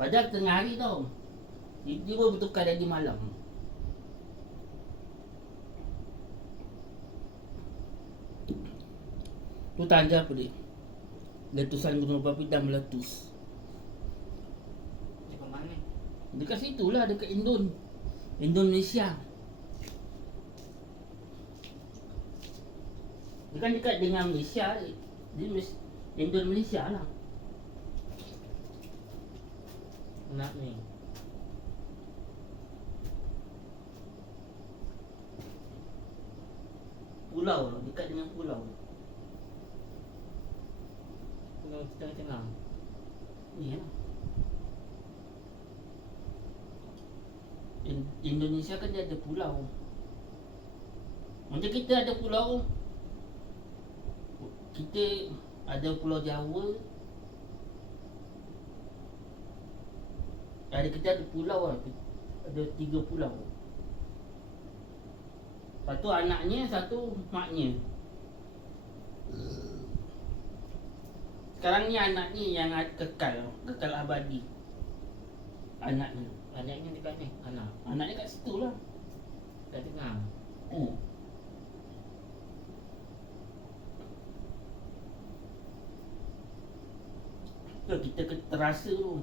Padahal tengah hari tau. Dia baru bertukar jadi malam. Tu tanda apa dia? Letusan gunung berapi dah meletus. Dekat mana? Dekat situ lah, dekat Indonesia. Dia kan dekat dengan Malaysia. Dia Indonesia lah. Nak ni. Pulau, dekat dengan pulau. Pulau tengah-tengah. Ni lah. Indonesia kan dia ada pulau. Macam kita ada pulau. Kita ada Pulau Jawa. Kita ada pulau lah. Ada 3 pulau. Satu anaknya, satu maknya. Sekarang ni anaknya yang kekal abadi. Anaknya Dekat ni. Anaknya kat situ lah. Kat tengah. Kita terasa tu.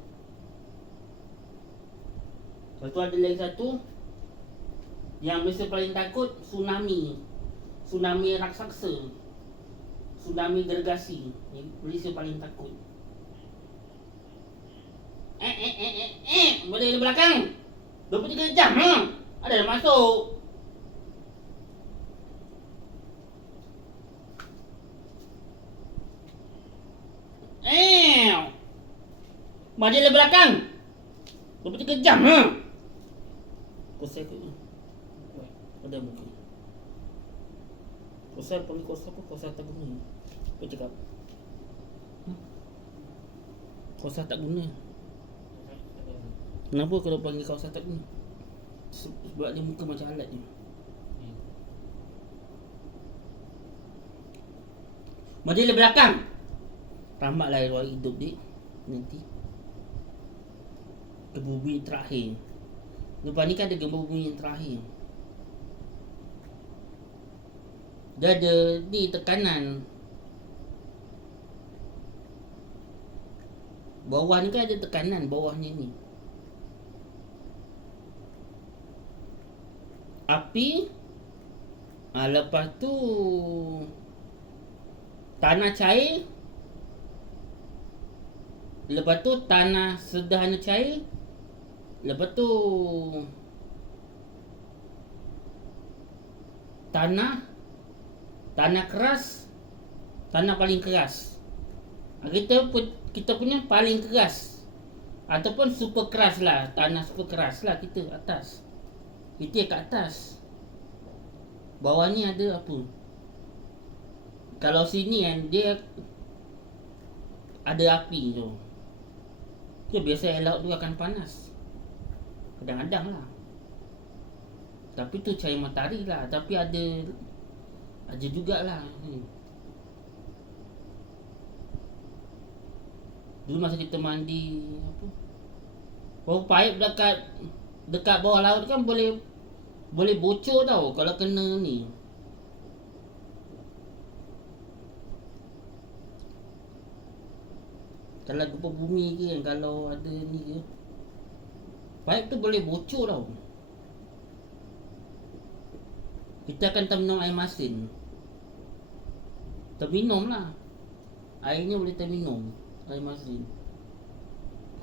Lepas tu ada lagi satu yang Malaysia paling takut, tsunami. Tsunami raksasa. Tsunami gergasi. Malaysia paling takut. Boleh di belakang 23 jam ada dah masuk. Maju di belakang 23 jam Kosai ke? Ada mungkin. Kosai panggil kosai apa? Kosai tak guna. Apa cakap? Kosai tak guna. Kenapa kalau panggil kosai tak guna? Sebab dia muka macam alat je. Maju di belakang. Tamatlah ruang hidup dia. Nanti gempa bumi terakhir. Lepas ni kan ada gempa bumi yang terakhir. Dia ada ni tekanan. Bawah ni kan ada tekanan bawahnya ni. Api. Lepas tu tanah cair. Lepas tu tanah sederhana cair. Lepas tu tanah keras. Tanah paling keras. Kita punya paling keras ataupun super keras lah. Tanah super keras lah kita atas. Kita kat atas. Bawah ni ada apa? Kalau sini kan dia ada api tu. Dia biasa air laut tu akan panas. Kadang-kadang lah. Tapi tu cahaya matahari lah. Tapi ada jugalah. Dulu masa kita mandi apa? Bawah paip dekat bawah laut kan boleh bocor tau kalau kena ni. Kalau gempa bumi ke kan, kalau ada ni ke, paip tu boleh bocor tau. Kita akan terminum air masin. Terminum lah. Airnya boleh terminum. Air masin.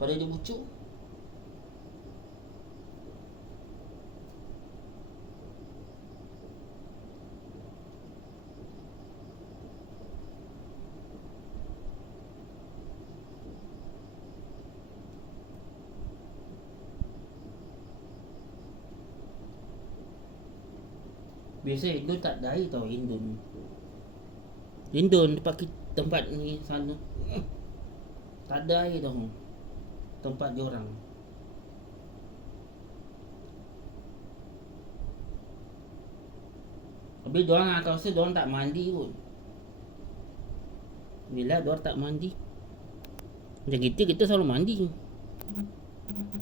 Kalau dia bocor, biasa Indon tak ada air tau. Indon tempat ni sana tak ada air tau. Tempat diorang. Habis diorang aku rasa diorang tak mandi pun. Bila diorang tak mandi. Macam kita selalu mandi.